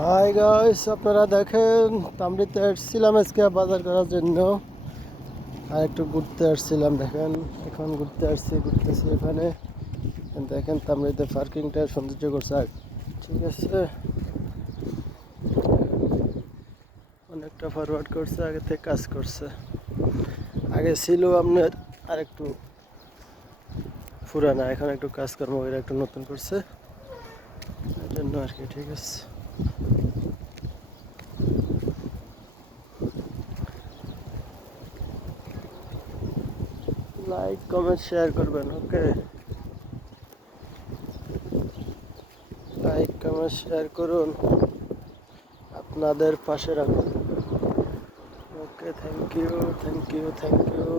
Hi guys, আপনারা দেখেন তামরিতে আসছিলাম আজকে বাজার করার জন্য। আর একটু ঘুরতে আসছিলাম, দেখেন এখন ঘুরতেছি এখানে। দেখেন তামরিতে পার্কিংটা সৌন্দর্য করছে, ঠিক আছে, অনেকটা ফরওয়ার্ড করছে, আগে থেকে কাজ করছে। আগে ছিল আপনার আর একটু পুরানা, এখন একটু কাজকর্ম করে একটু নতুন করছে, এই জন্য আর কি, ঠিক আছে। লাইক কমেন্ট শেয়ার করবেন, ওকে। লাইক কমেন্ট শেয়ার করুন, আপনাদের পাশে রাখুন, okay. Thank you, thank you, thank you.